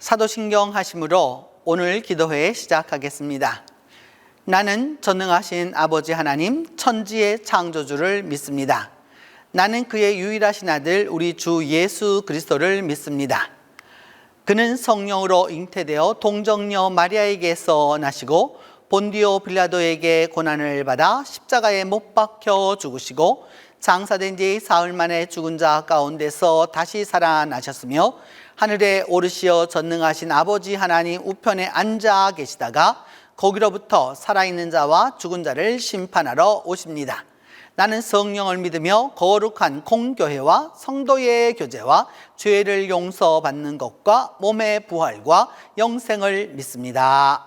사도신경 하심으로 오늘 기도회 시작하겠습니다. 나는 전능하신 아버지 하나님 천지의 창조주를 믿습니다. 나는 그의 유일하신 아들 우리 주 예수 그리스도를 믿습니다. 그는 성령으로 잉태되어 동정녀 마리아에게서 나시고 본디오 빌라도에게 고난을 받아 십자가에 못 박혀 죽으시고 장사된 지 사흘 만에 죽은 자 가운데서 다시 살아나셨으며 하늘에 오르시어 전능하신 아버지 하나님 우편에 앉아 계시다가 거기로부터 살아있는 자와 죽은 자를 심판하러 오십니다. 나는 성령을 믿으며 거룩한 공교회와 성도의 교제와 죄를 용서받는 것과 몸의 부활과 영생을 믿습니다.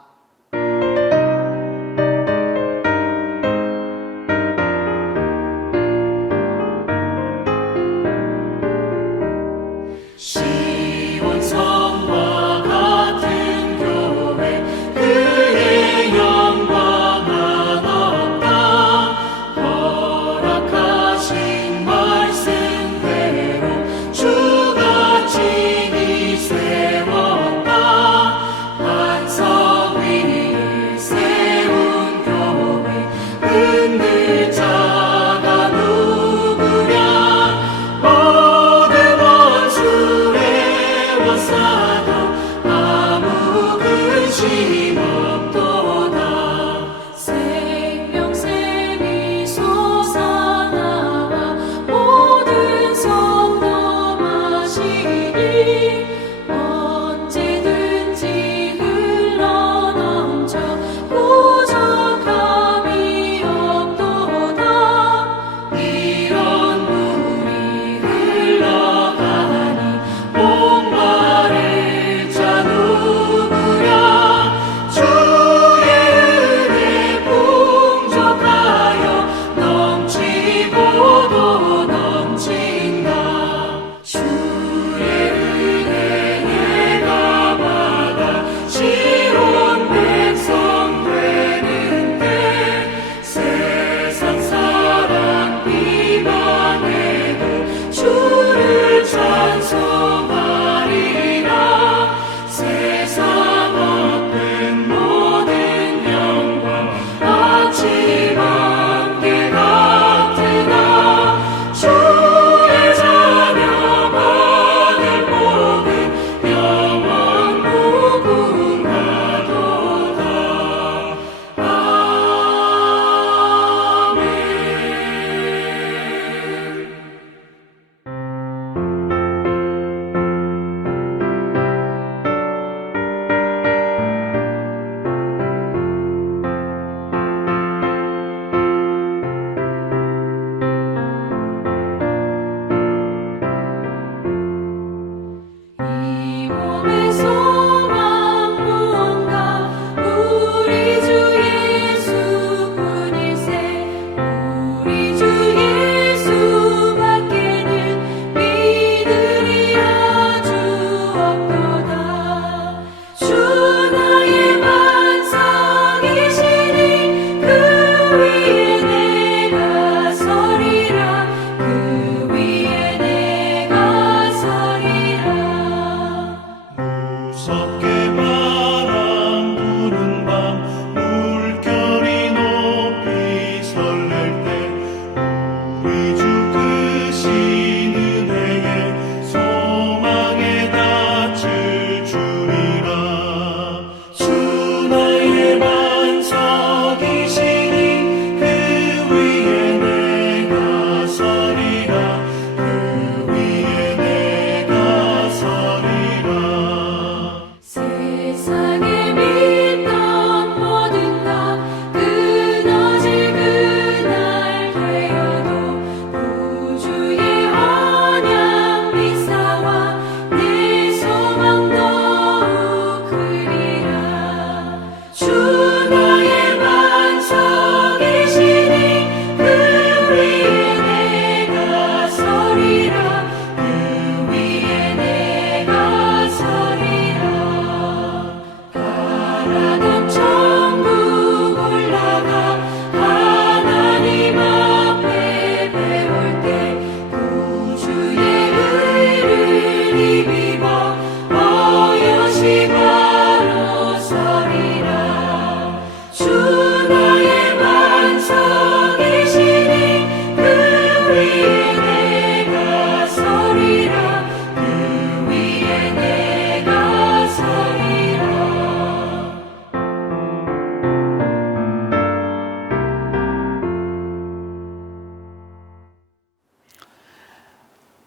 모든 원수의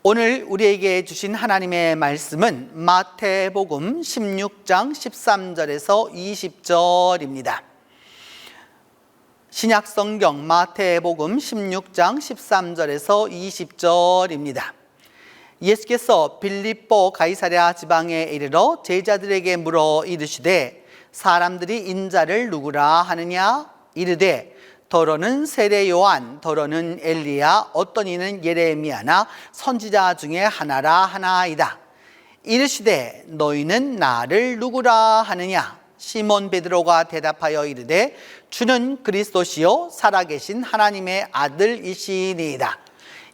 오늘 우리에게 주신 하나님의 말씀은 마태복음 16장 13절에서 20절입니다. 신약성경 마태복음 16장 13절에서 20절입니다. 예수께서 빌립보 가이사랴 지방에 이르러 제자들에게 물어 이르시되 사람들이 인자를 누구라 하느냐? 이르되 더러는 세례 요한, 더러는 엘리야, 어떤 이는 예레미야나 선지자 중에 하나라 하나이다. 이르시되 너희는 나를 누구라 하느냐? 시몬 베드로가 대답하여 이르되 주는 그리스도시요 살아계신 하나님의 아들이시니이다.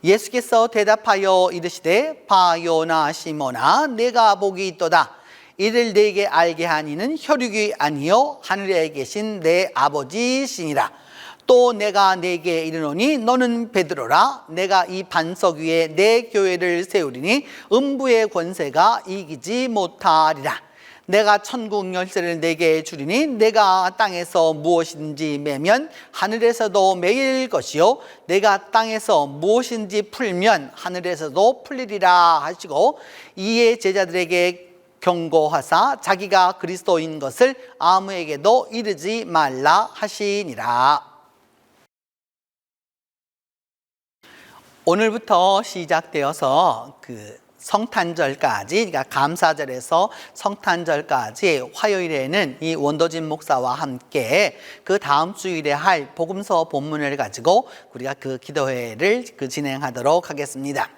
예수께서 대답하여 이르시되 바요나 시몬아 내가 복이 있도다. 이를 내게 알게 하니는 혈육이 아니요 하늘에 계신 내 아버지시니라. 또 내가 내게 이르노니 너는 베드로라. 내가 이 반석 위에 내 교회를 세우리니 음부의 권세가 이기지 못하리라. 내가 천국 열쇠를 내게 주리니 내가 땅에서 무엇인지 매면 하늘에서도 매일 것이요 내가 땅에서 무엇인지 풀면 하늘에서도 풀리리라 하시고 이에 제자들에게 경고하사 자기가 그리스도인 것을 아무에게도 이르지 말라 하시니라. 오늘부터 시작되어서 성탄절까지, 그러니까 감사절에서 성탄절까지 화요일에는 이 원도진 목사와 함께 그 다음 주일에 할 복음서 본문을 가지고 우리가 그 기도회를 진행하도록 하겠습니다.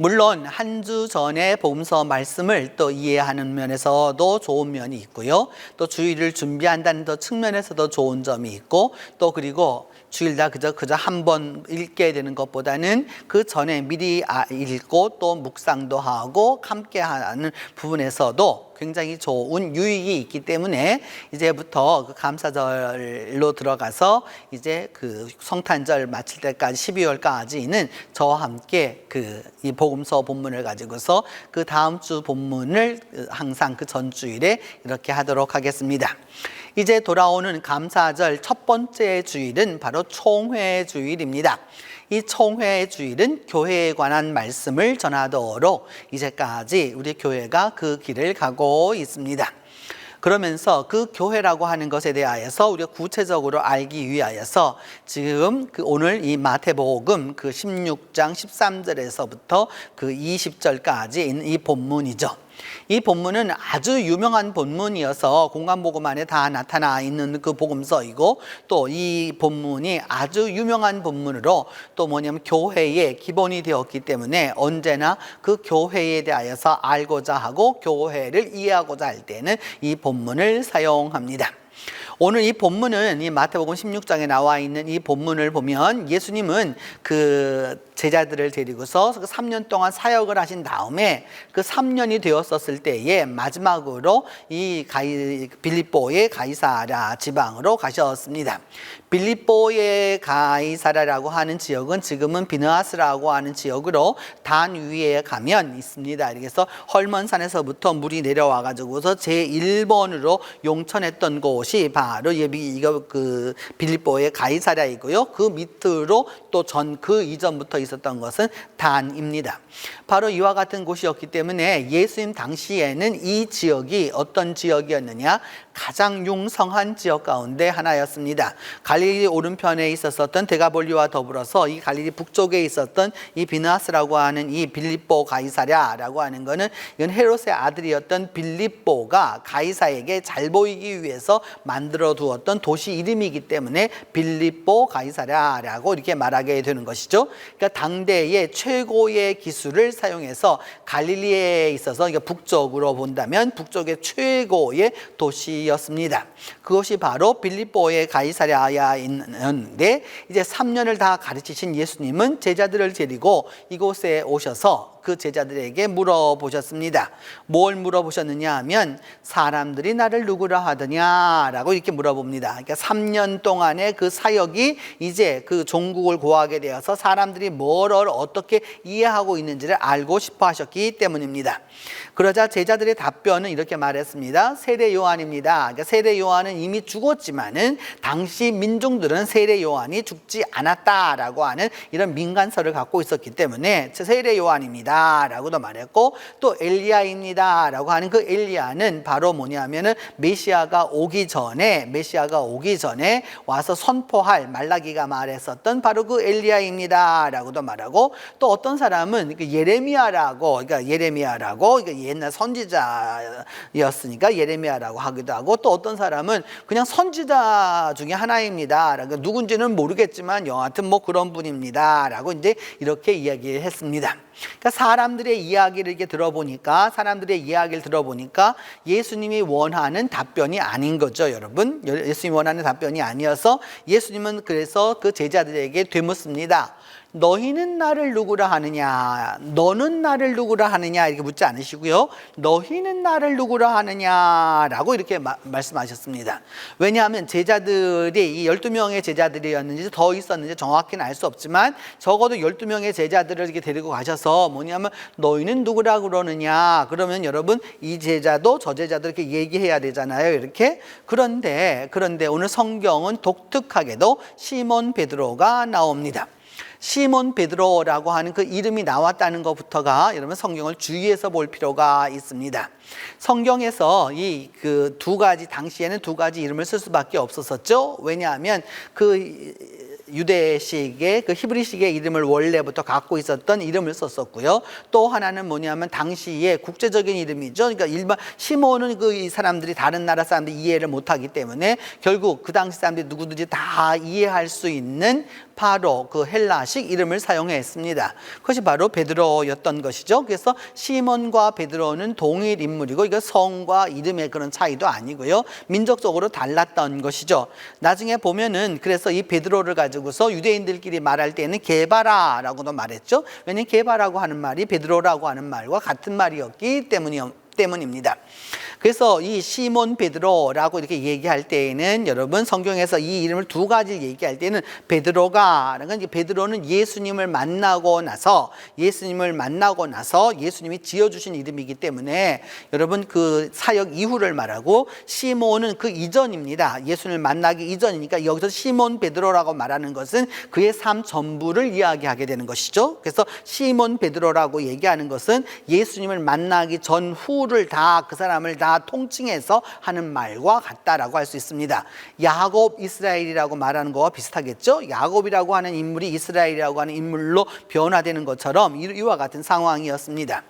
물론 한 주 전에 복음서 말씀을 또 이해하는 면에서도 좋은 면이 있고요. 또 주일을 준비한다는 측면에서도 좋은 점이 있고 또 그리고 주일 다 그저 한 번 읽게 되는 것보다는 그 전에 미리 읽고 또 묵상도 하고 함께 하는 부분에서도 굉장히 좋은 유익이 있기 때문에 이제부터 그 감사절로 들어가서 이제 그 성탄절 마칠 때까지 12월까지는 저와 함께 이 복음서 본문을 가지고서 그 다음 주 본문을 항상 그 전주일에 이렇게 하도록 하겠습니다. 이제 돌아오는 감사절 첫 번째 주일은 바로 총회 주일입니다. 이 총회 주일은 교회에 관한 말씀을 전하도록 이제까지 우리 교회가 그 길을 가고 있습니다. 그러면서 그 교회라고 하는 것에 대하여서 우리가 구체적으로 알기 위하여서 지금 오늘 이 마태복음 16장 13절에서부터 20절까지 있는 이 본문이죠. 이 본문은 아주 유명한 본문이어서 공관복음 안에 다 나타나 있는 그 복음서이고 또 이 본문이 아주 유명한 본문으로 또 뭐냐면 교회의 기본이 되었기 때문에 언제나 그 교회에 대하여서 알고자 하고 교회를 이해하고자 할 때는 이 본문을 사용합니다. 오늘 이 본문은 이 마태복음 16장에 나와 있는 이 본문을 보면 예수님은 그 제자들을 데리고서 3년 동안 사역을 하신 다음에 그 3년이 되었었을 때에 마지막으로 이 빌립보의 가이사랴 지방으로 가셨습니다. 빌립보의 가이사랴라고 하는 지역은 지금은 비느하스라고 하는 지역으로 단 위에 가면 있습니다. 그래서 헐몬산에서부터 물이 내려와 가지고서 제1번으로 용천했던 곳이 바로 그 빌립보의 가이사랴이고요. 그 밑으로 또 그 이전부터 있었던 것은 단입니다. 바로 이와 같은 곳이었기 때문에 예수님 당시에는 이 지역이 어떤 지역이었느냐? 가장 융성한 지역 가운데 하나였습니다. 갈릴리 오른편에 있었던 데가볼리와 더불어서 이 갈릴리 북쪽에 있었던 이 비느하스라고 하는 이 빌립보 가이사랴라고 하는 것은 이건 헤롯의 아들이었던 빌립보가 가이사에게 잘 보이기 위해서 만들어 두었던 도시 이름이기 때문에 빌립보 가이사랴라고 이렇게 말하게 되는 것이죠. 그러니까 당대의 최고의 기술을 사용해서 갈릴리에 있어서 그러니까 북쪽으로 본다면 북쪽의 최고의 도시였습니다. 그것이 바로 빌립보의 가이사랴에 있는데 이제 3년을 다 가르치신 예수님은 제자들을 데리고 이곳에 오셔서 그 제자들에게 물어보셨습니다. 뭘 물어보셨느냐 하면 사람들이 나를 누구라 하더냐라고 이렇게 물어봅니다. 그러니까 3년 동안의 그 사역이 이제 그 종국을 고하게 되어서 사람들이 뭐를 어떻게 이해하고 있는지를 알고 싶어 하셨기 때문입니다. 그러자 제자들의 답변은 이렇게 말했습니다. 세례 요한입니다. 그러니까 세례 요한은 이미 죽었지만은 당시 민중들은 세례 요한이 죽지 않았다라고 하는 이런 민간설을 갖고 있었기 때문에 세례 요한입니다 아닙니다 라고도 말했고, 또 엘리야입니다 라고 하는 그 엘리야는 바로 뭐냐면은 메시아가 오기 전에 와서 선포할, 말라기가 말했었던 바로 그 엘리야입니다 라고도 말하고, 또 어떤 사람은 예레미야라고, 옛날 선지자였으니까 예레미야라고 하기도 하고, 또 어떤 사람은 그냥 선지자 중에 하나입니다, 누군지는 모르겠지만 여하튼 뭐 그런 분입니다 라고 이제 이렇게 이야기를 했습니다. 그러니까 사람들의 이야기를 이렇게 들어보니까 예수님이 원하는 답변이 아닌 거죠, 여러분. 예수님이 원하는 답변이 아니어서 예수님은 그래서 그 제자들에게 되묻습니다. 너희는 나를 누구라 하느냐, 너는 나를 누구라 하느냐 이렇게 묻지 않으시고요, 너희는 나를 누구라 하느냐라고 이렇게 말씀하셨습니다. 왜냐하면 제자들이 이 12명의 제자들이었는지 더 있었는지 정확히는 알 수 없지만 적어도 12명의 제자들을 이렇게 데리고 가셔서 뭐냐면 너희는 누구라 그러느냐, 그러면 여러분 이 제자도 저 제자도 이렇게 얘기해야 되잖아요, 이렇게. 그런데 오늘 성경은 독특하게도 시몬 베드로가 나옵니다. 시몬 베드로라고 하는 그 이름이 나왔다는 것부터가 여러분 성경을 주의해서 볼 필요가 있습니다. 성경에서 이 그 당시에는 두 가지 이름을 쓸 수밖에 없었었죠. 왜냐하면 그 유대식의 그 히브리식의 이름을 원래부터 갖고 있었던 이름을 썼었고요. 또 하나는 뭐냐면 당시의 국제적인 이름이죠. 그러니까 일반 시몬은 이 사람들이 다른 나라 사람들이 이해를 못하기 때문에 결국 그 당시 사람들이 누구든지 다 이해할 수 있는 바로 그 헬라식 이름을 사용했습니다. 그것이 바로 베드로였던 것이죠. 그래서 시몬과 베드로는 동일 인물이고, 이거 성과 이름의 그런 차이도 아니고요, 민족적으로 달랐던 것이죠. 나중에 보면은 그래서 이 베드로를 가지고서 유대인들끼리 말할 때는 게바라라고도 말했죠. 왜냐하면 게바라고 하는 말이 베드로라고 하는 말과 같은 말이었기 때문입니다. 그래서 이 시몬 베드로라고 이렇게 얘기할 때에는 여러분 성경에서 이 이름을 두 가지 얘기할 때는 베드로는 예수님을 만나고 나서 예수님이 지어주신 이름이기 때문에 여러분 그 사역 이후를 말하고, 시몬은 그 이전입니다. 예수님을 만나기 이전이니까 여기서 시몬 베드로라고 말하는 것은 그의 삶 전부를 이야기하게 되는 것이죠. 그래서 시몬 베드로라고 얘기하는 것은 예수님을 만나기 전후를 그 사람을 다 통칭해서 하는 말과 같다라고 할 수 있습니다. 야곱 이스라엘이라고 말하는 거와 비슷하겠죠. 야곱이라고 하는 인물이 이스라엘이라고 하는 인물로 변화되는 것처럼 이와 같은 상황이었습니다.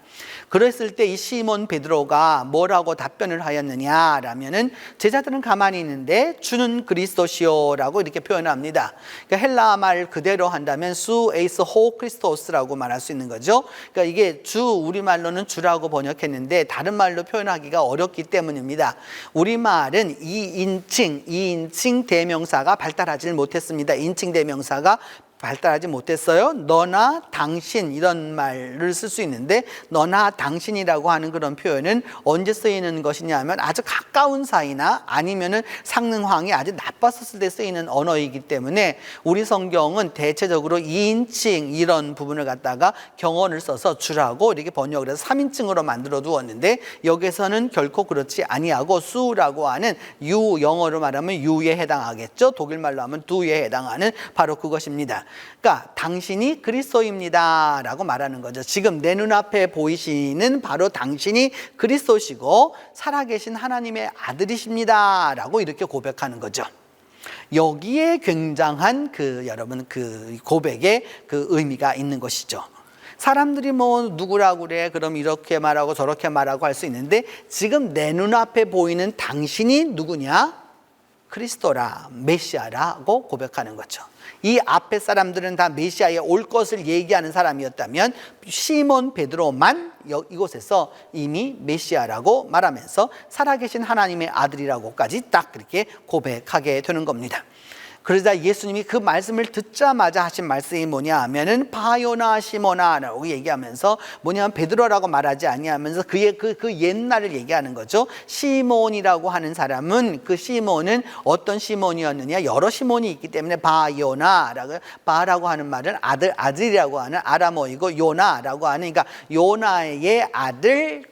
그랬을 때 이 시몬 베드로가 뭐라고 답변을 하였느냐라면은, 제자들은 가만히 있는데 주는 그리스도시오라고 이렇게 표현합니다. 그러니까 헬라 말 그대로 한다면 수 에이스 호 크리스토스라고 말할 수 있는 거죠. 그러니까 이게 우리말로는 주라고 번역했는데 다른 말로 표현하기가 어렵기 때문입니다. 우리말은 2인칭 대명사가 발달하지 못했습니다. 인칭 대명사가 발달하지 못했어요. 너나 당신 이런 말을 쓸 수 있는데, 너나 당신이라고 하는 그런 표현은 언제 쓰이는 것이냐 하면 아주 가까운 사이나 아니면은 상능황이 아주 나빴었을 때 쓰이는 언어이기 때문에 우리 성경은 대체적으로 2인칭 이런 부분을 갖다가 경언을 써서 주라고 이렇게 번역을 해서 3인칭으로 만들어 두었는데, 여기서는 결코 그렇지 아니하고 수라고 하는 영어로 말하면 유에 해당하겠죠. 독일말로 하면 두에 해당하는 바로 그것입니다. 그러니까 당신이 그리스도입니다 라고 말하는 거죠. 지금 내 눈앞에 보이시는 바로 당신이 그리스도시고 살아계신 하나님의 아들이십니다 라고 이렇게 고백하는 거죠. 여기에 굉장한 여러분 고백의 의미가 있는 것이죠. 사람들이 뭐 누구라고 그래, 그럼 이렇게 말하고 저렇게 말하고 할 수 있는데, 지금 내 눈앞에 보이는 당신이 누구냐? 그리스도라, 메시아라고 고백하는 거죠. 이 앞에 사람들은 다 메시아의 올 것을 얘기하는 사람이었다면 시몬 베드로만 이곳에서 이미 메시아라고 말하면서 살아계신 하나님의 아들이라고까지 딱 그렇게 고백하게 되는 겁니다. 그러자 예수님이 그 말씀을 듣자마자 하신 말씀이 뭐냐 하면은 바요나 시모나라고 얘기하면서 뭐냐면 베드로라고 말하지 아니하면서 그의 그 옛날을 얘기하는 거죠. 시몬이라고 하는 사람은, 그 시몬은 어떤 시몬이었느냐, 여러 시몬이 있기 때문에 바라고 하는 말은 아들이라고 하는 아람어이고, 요나라고 하는, 그러니까 요나의 아들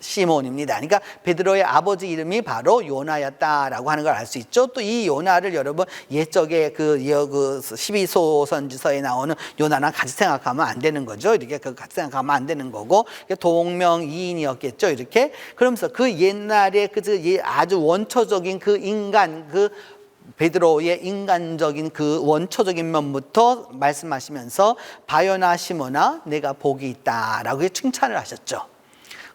시몬입니다. 그러니까 베드로의 아버지 이름이 바로 요나였다라고 하는 걸 알 수 있죠. 또 이 요나를 여러분 옛적에 그 12소선지서에 나오는 요나랑 같이 생각하면 안 되는 거죠. 이렇게 같이 생각하면 안 되는 거고 동명이인이었겠죠. 이렇게 그러면서 그 옛날에 그 아주 원초적인 그 인간 그 베드로의 인간적인 그 원초적인 면부터 말씀하시면서 바요나 시몬아 내가 복이 있다라고 칭찬을 하셨죠.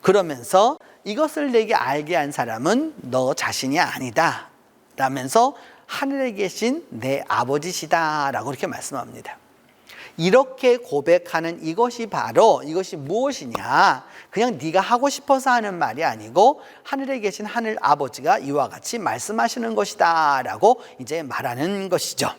그러면서 이것을 내게 알게 한 사람은 너 자신이 아니다 라면서 하늘에 계신 내 아버지시다 라고 이렇게 말씀합니다. 이렇게 고백하는 이것이 바로 이것이 무엇이냐, 그냥 네가 하고 싶어서 하는 말이 아니고 하늘에 계신 하늘 아버지가 이와 같이 말씀하시는 것이다 라고 이제 말하는 것이죠.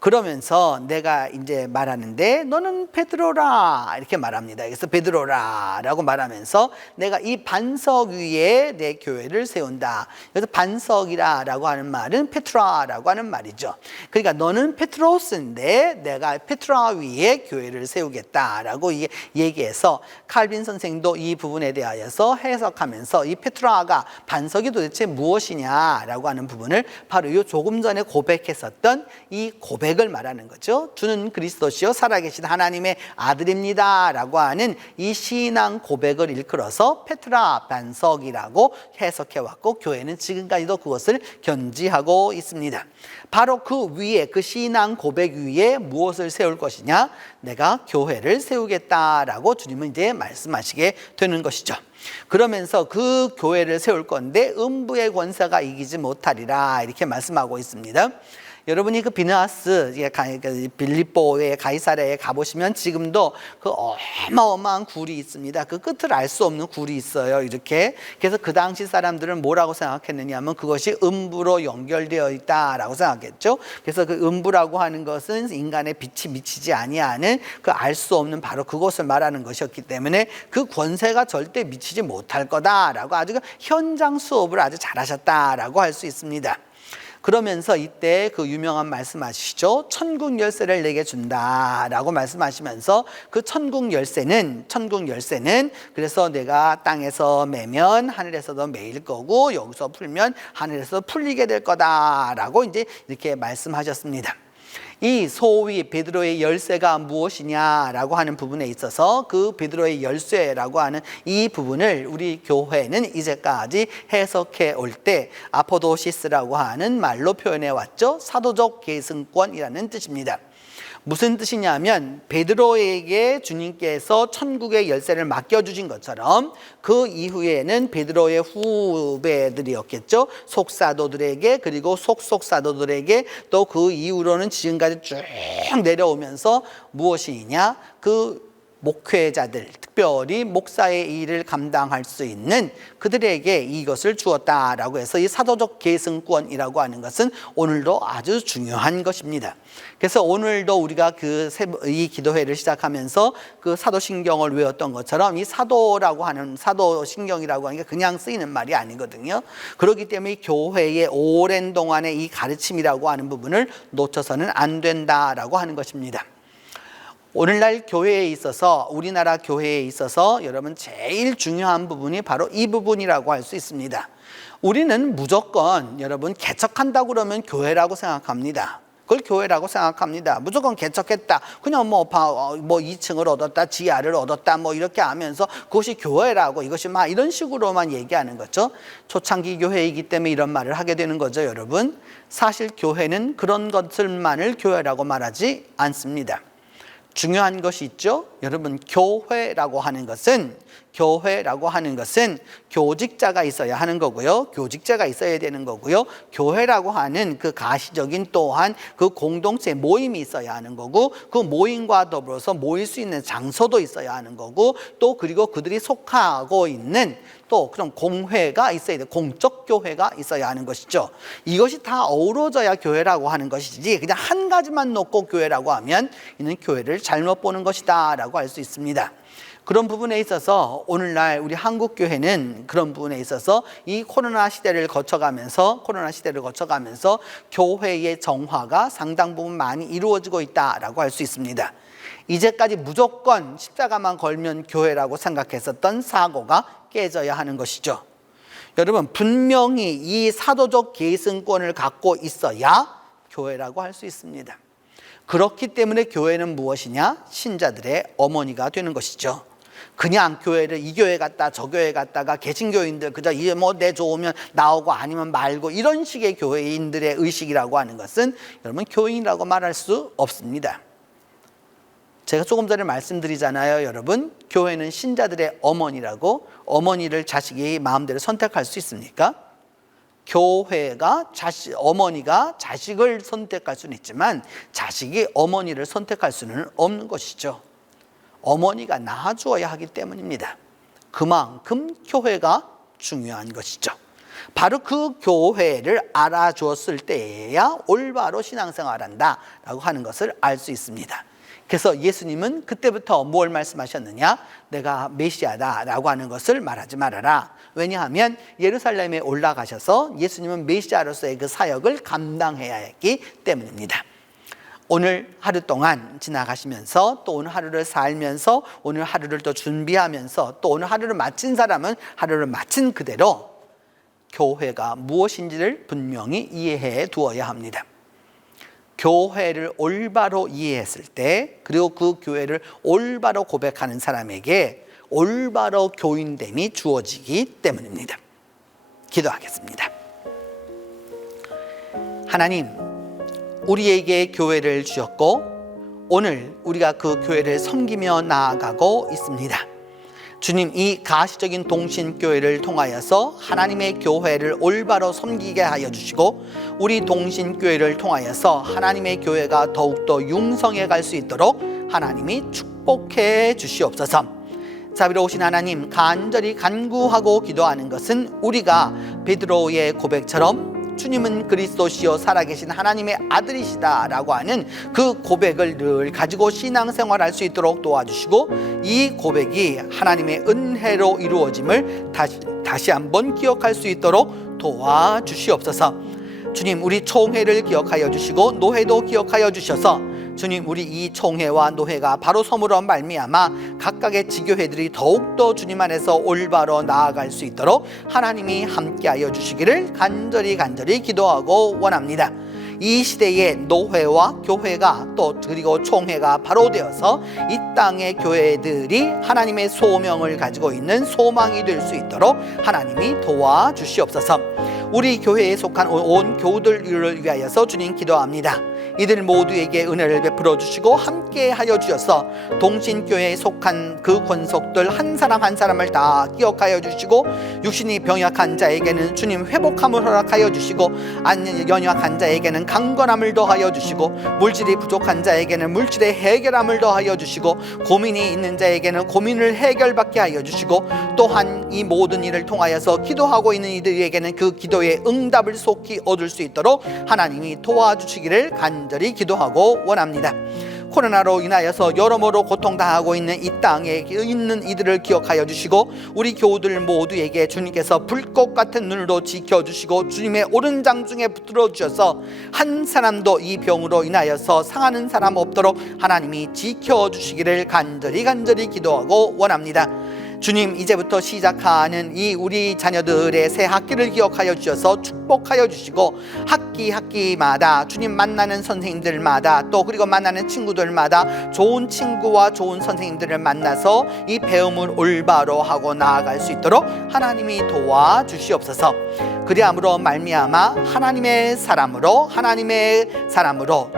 그러면서 내가 이제 말하는데 너는 베드로라 이렇게 말합니다. 그래서 베드로라라고 말하면서 내가 이 반석 위에 내 교회를 세운다. 그래서 반석이라고 하는 말은 페트라라고 하는 말이죠. 그러니까 너는 페트로스인데 내가 페트라 위에 교회를 세우겠다라고 얘기해서 칼빈 선생도 이 부분에 대하여서 해석하면서 이 페트라가 반석이 도대체 무엇이냐라고 하는 부분을 바로 이 조금 전에 고백했었던 이 고백을 말하는 거죠. 주는 그리스도시요 살아계신 하나님의 아들입니다 라고 하는 이 신앙 고백을 일컬어서 페트라 반석이라고 해석해왔고 교회는 지금까지도 그것을 견지하고 있습니다. 바로 그 위에 그 신앙 고백 위에 무엇을 세울 것이냐, 내가 교회를 세우겠다라고 주님은 이제 말씀하시게 되는 것이죠. 그러면서 그 교회를 세울 건데 음부의 권세가 이기지 못하리라 이렇게 말씀하고 있습니다. 여러분이 그 비느하스 빌립보의 가이사랴에 가보시면 지금도 그 어마어마한 굴이 있습니다. 그 끝을 알 수 없는 굴이 있어요. 이렇게. 그래서 그 당시 사람들은 뭐라고 생각했느냐 하면 그것이 음부로 연결되어 있다라고 생각했죠. 그래서 그 음부라고 하는 것은 인간의 빛이 미치지 아니하는 그 알 수 없는 바로 그것을 말하는 것이었기 때문에 그 권세가 절대 미치지 못할 거다라고 아주 현장 수업을 아주 잘하셨다라고 할 수 있습니다. 그러면서 이때 그 유명한 말씀하시죠. 천국 열쇠를 내게 준다라고 말씀하시면서 그 천국 열쇠는 그래서 내가 땅에서 매면 하늘에서도 매일 거고 여기서 풀면 하늘에서 풀리게 될 거다라고 이제 이렇게 말씀하셨습니다. 이 소위 베드로의 열쇠가 무엇이냐라고 하는 부분에 있어서 그 베드로의 열쇠라고 하는 이 부분을 우리 교회는 이제까지 해석해 올 때 아포도시스라고 하는 말로 표현해 왔죠. 사도적 계승권이라는 뜻입니다. 무슨 뜻이냐면 베드로에게 주님께서 천국의 열쇠를 맡겨주신 것처럼 그 이후에는 베드로의 후배들이었겠죠. 속사도들에게 그리고 속속사도들에게 또 그 이후로는 지금까지 쭉 내려오면서 무엇이냐, 그 목회자들, 특별히 목사의 일을 감당할 수 있는 그들에게 이것을 주었다라고 해서 이 사도적 계승권이라고 하는 것은 오늘도 아주 중요한 것입니다. 그래서 오늘도 우리가 이 기도회를 시작하면서 그 사도신경을 외웠던 것처럼 이 사도라고 하는 사도신경이라고 하는 게 그냥 쓰이는 말이 아니거든요. 그렇기 때문에 이 교회의 오랜 동안의 이 가르침이라고 하는 부분을 놓쳐서는 안 된다라고 하는 것입니다. 오늘날 교회에 있어서 우리나라 교회에 있어서 여러분 제일 중요한 부분이 바로 이 부분이라고 할 수 있습니다. 우리는 무조건 여러분 개척한다고 그러면 교회라고 생각합니다. 그걸 교회라고 생각합니다. 무조건 개척했다. 그냥 뭐 2층을 얻었다, 지하를 얻었다, 뭐 이렇게 하면서 그것이 교회라고 이것이 막 이런 식으로만 얘기하는 거죠. 초창기 교회이기 때문에 이런 말을 하게 되는 거죠, 여러분. 사실 교회는 그런 것들만을 교회라고 말하지 않습니다. 중요한 것이 있죠. 여러분 교회라고 하는 것은 교직자가 있어야 하는 거고요. 교직자가 있어야 되는 거고요. 교회라고 하는 그 가시적인 또한 그 공동체 모임이 있어야 하는 거고 그 모임과 더불어서 모일 수 있는 장소도 있어야 하는 거고 또 그리고 그들이 속하고 있는 또 그런 공회가 있어야 돼. 공적 교회가 있어야 하는 것이죠. 이것이 다 어우러져야 교회라고 하는 것이지 그냥 한 가지만 놓고 교회라고 하면 이는 교회를 잘못 보는 것이다 라고 할 수 있습니다. 그런 부분에 있어서 오늘날 우리 한국교회는 그런 부분에 있어서 이 코로나 시대를 거쳐가면서 교회의 정화가 상당 부분 많이 이루어지고 있다라고 할 수 있습니다. 이제까지 무조건 십자가만 걸면 교회라고 생각했었던 사고가 깨져야 하는 것이죠. 여러분, 분명히 이 사도적 계승권을 갖고 있어야 교회라고 할 수 있습니다. 그렇기 때문에 교회는 무엇이냐? 신자들의 어머니가 되는 것이죠. 그냥 교회를 이 교회 갔다 저 교회 갔다가 개신교인들 그저 내 좋으면 나오고 아니면 말고 이런 식의 교회인들의 의식이라고 하는 것은 여러분 교인이라고 말할 수 없습니다. 제가 조금 전에 말씀드리잖아요. 여러분, 교회는 신자들의 어머니라고. 어머니를 자식이 마음대로 선택할 수 있습니까? 어머니가 자식을 선택할 수는 있지만 자식이 어머니를 선택할 수는 없는 것이죠. 어머니가 낳아주어야 하기 때문입니다. 그만큼 교회가 중요한 것이죠. 바로 그 교회를 알아주었을 때에야 올바로 신앙생활한다라고 하는 것을 알 수 있습니다. 그래서 예수님은 그때부터 뭘 말씀하셨느냐? 내가 메시아다라고 하는 것을 말하지 말아라. 왜냐하면 예루살렘에 올라가셔서 예수님은 메시아로서의 그 사역을 감당해야 했기 때문입니다. 오늘 하루 동안 지나가시면서 또 오늘 하루를 살면서 오늘 하루를 또 준비하면서 또 오늘 하루를 마친 사람은 하루를 마친 그대로 교회가 무엇인지를 분명히 이해해 두어야 합니다. 교회를 올바로 이해했을 때, 그리고 그 교회를 올바로 고백하는 사람에게 올바로 교인됨이 주어지기 때문입니다. 기도하겠습니다. 하나님, 우리에게 교회를 주셨고 오늘 우리가 그 교회를 섬기며 나아가고 있습니다. 주님, 이 가시적인 동신교회를 통하여서 하나님의 교회를 올바로 섬기게 하여 주시고 우리 동신교회를 통하여서 하나님의 교회가 더욱더 융성해 갈 수 있도록 하나님이 축복해 주시옵소서. 자비로우신 하나님, 간절히 간구하고 기도하는 것은 우리가 베드로의 고백처럼 주님은 그리스도시요 살아계신 하나님의 아들이시다라고 하는 그 고백을 늘 가지고 신앙생활할 수 있도록 도와주시고 이 고백이 하나님의 은혜로 이루어짐을 다시 한번 기억할 수 있도록 도와주시옵소서. 주님, 우리 총회를 기억하여 주시고 노회도 기억하여 주셔서 주님, 우리 이 총회와 노회가 바로 섬으로 말미암아 각각의 지교회들이 더욱더 주님 안에서 올바로 나아갈 수 있도록 하나님이 함께하여 주시기를 간절히 기도하고 원합니다. 이 시대의 노회와 교회가 또 그리고 총회가 바로 되어서 이 땅의 교회들이 하나님의 소명을 가지고 있는 소망이 될 수 있도록 하나님이 도와주시옵소서. 우리 교회에 속한 온 교우들을 위하여서 주님 기도합니다. 이들 모두에게 은혜를 베풀어 주시고 함께 하여 주셔서 동신교회에 속한 그 권속들 한 사람 한 사람을 다 기억하여 주시고 육신이 병약한 자에게는 주님 회복함을 허락하여 주시고 연약한 자에게는 강건함을 더하여 주시고 물질이 부족한 자에게는 물질의 해결함을 더하여 주시고 고민이 있는 자에게는 고민을 해결받게 하여 주시고 또한 이 모든 일을 통하여서 기도하고 있는 이들에게는 그 기도의 응답을 속히 얻을 수 있도록 하나님이 도와주시기를 간절히 기도하고 원합니다. 코로나로 인하여서 여러모로 고통당하고 있는 이 땅에 있는 이들을 기억하여 주시고 우리 교우들 모두에게 주님께서 불꽃 같은 눈으로 지켜주시고 주님의 오른 장중에 붙들어 주셔서 한 사람도 이 병으로 인하여서 상하는 사람 없도록 하나님이 지켜주시기를 간절히 기도하고 원합니다. 주님, 이제부터 시작하는 이 우리 자녀들의 새 학기를 기억하여 주셔서 축복하여 주시고 학기마다 주님 만나는 선생님들마다 또 그리고 만나는 친구들마다 좋은 친구와 좋은 선생님들을 만나서 이 배움을 올바로 하고 나아갈 수 있도록 하나님이 도와주시옵소서. 그리함으로 말미암아 하나님의 사람으로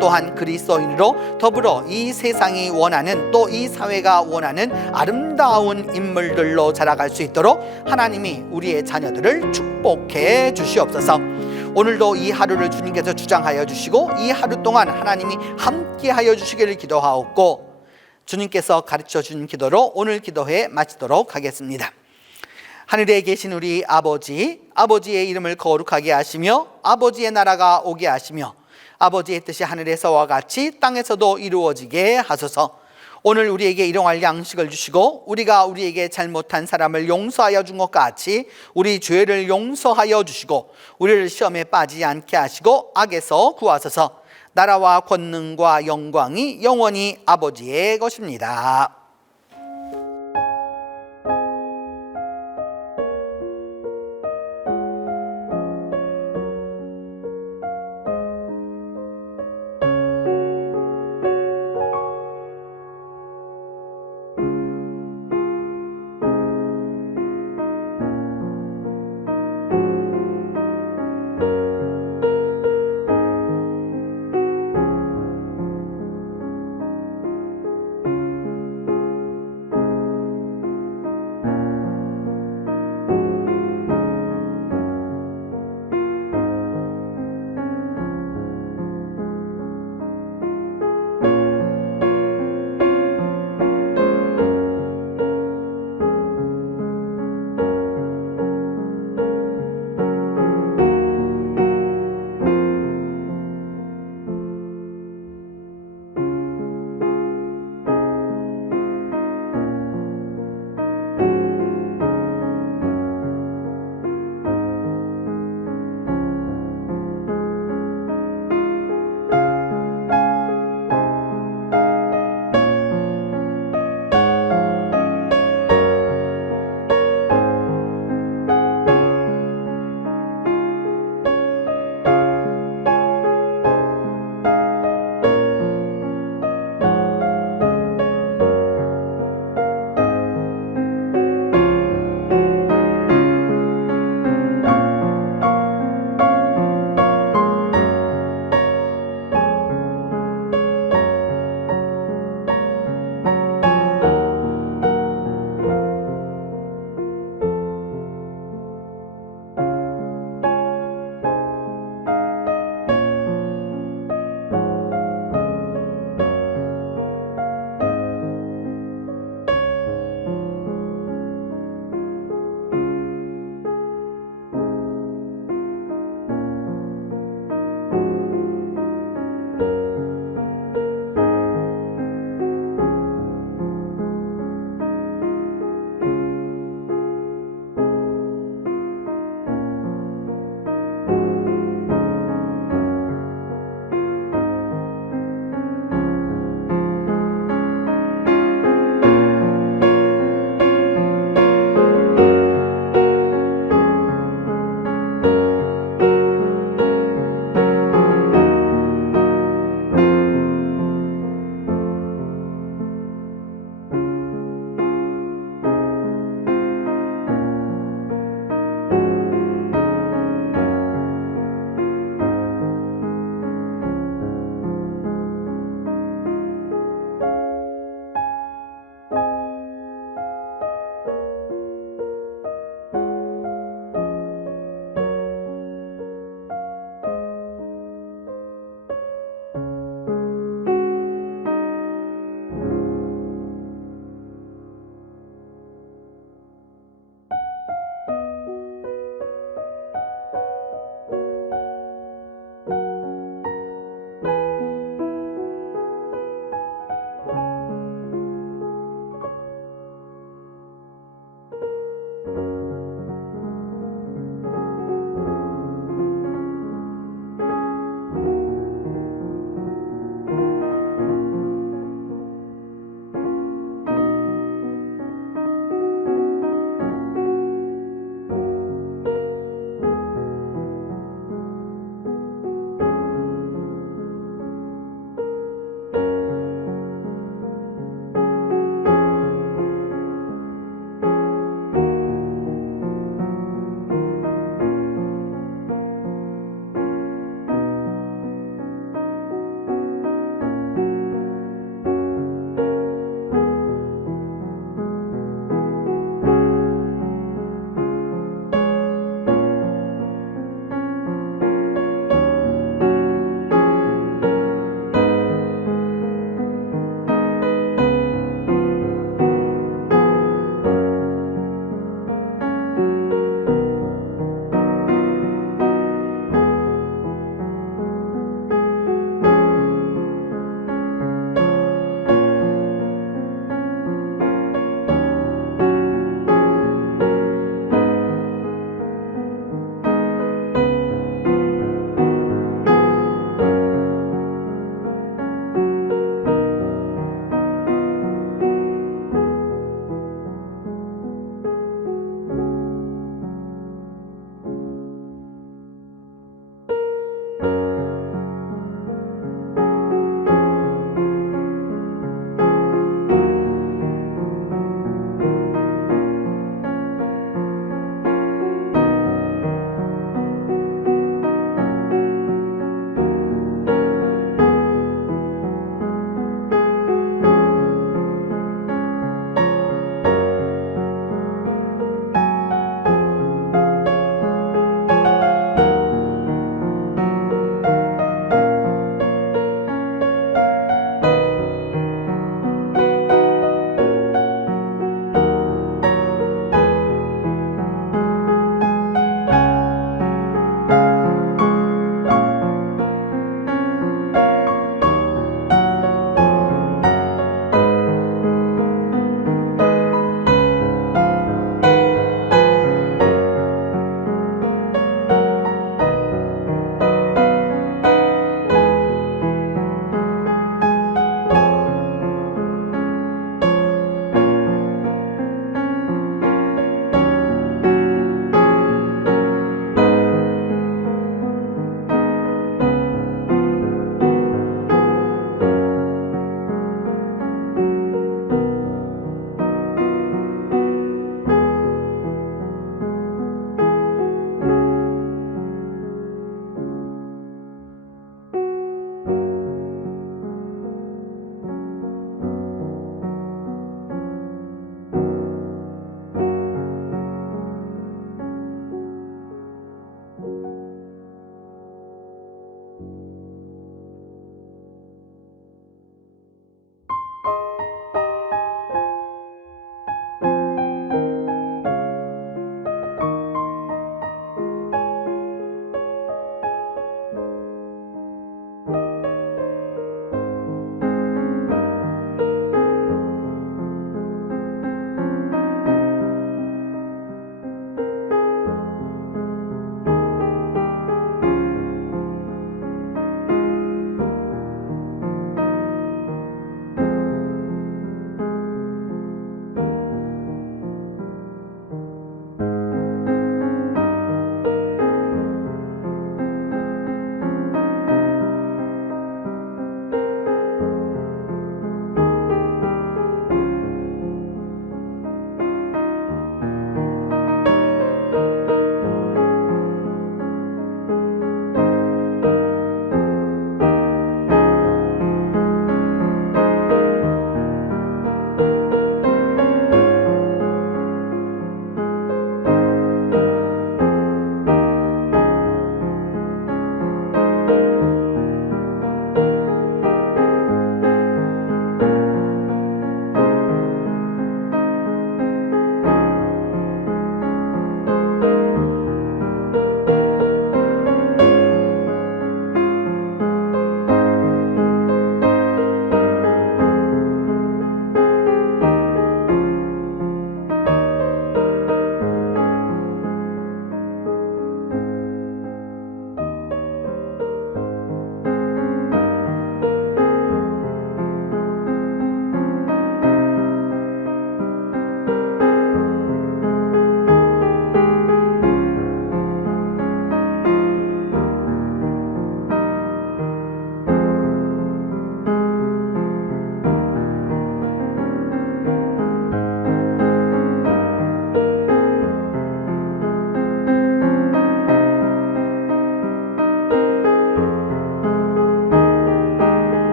또한 그리스도인으로 더불어 이 세상이 원하는 또 이 사회가 원하는 아름다운 인물들로 자라갈 수 있도록 하나님이 우리의 자녀들을 축복해 주시옵소서. 오늘도 이 하루를 주님께서 주장하여 주시고 이 하루 동안 하나님이 함께 하여 주시기를 기도하옵고 주님께서 가르쳐 준 기도로 오늘 기도회 마치도록 하겠습니다. 하늘에 계신 우리 아버지의 이름을 거룩하게 하시며 아버지의 나라가 오게 하시며 아버지의 뜻이 하늘에서와 같이 땅에서도 이루어지게 하소서. 오늘 우리에게 일용할 양식을 주시고 우리가 우리에게 잘못한 사람을 용서하여 준 것 같이 우리 죄를 용서하여 주시고 우리를 시험에 빠지지 않게 하시고 악에서 구하소서. 나라와 권능과 영광이 영원히 아버지의 것입니다.